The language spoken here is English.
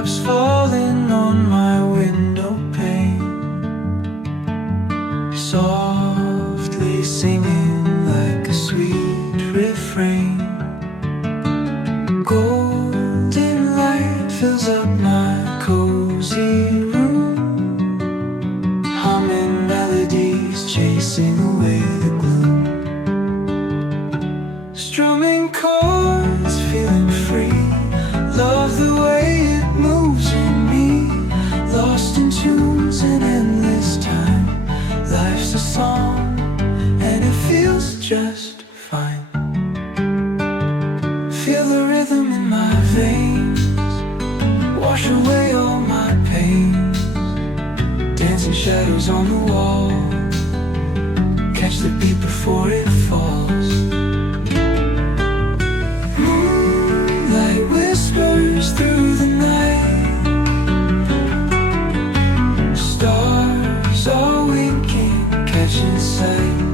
Raindrops falling on my window pane, softly singing like a sweet refrain. Golden light fills up my cozy room, humming melodies, chasing away the gloom. Strumming chords, feeling free. Love the way it moves in me. Lost in tunes and endless time. Life's a song and it feels just fine. Feel the rhythm in my veins, wash away all my pain. Dancing shadows on the wall, catch the beat before it falls. Moonlight whispers through the night, stars are winking, catching sight.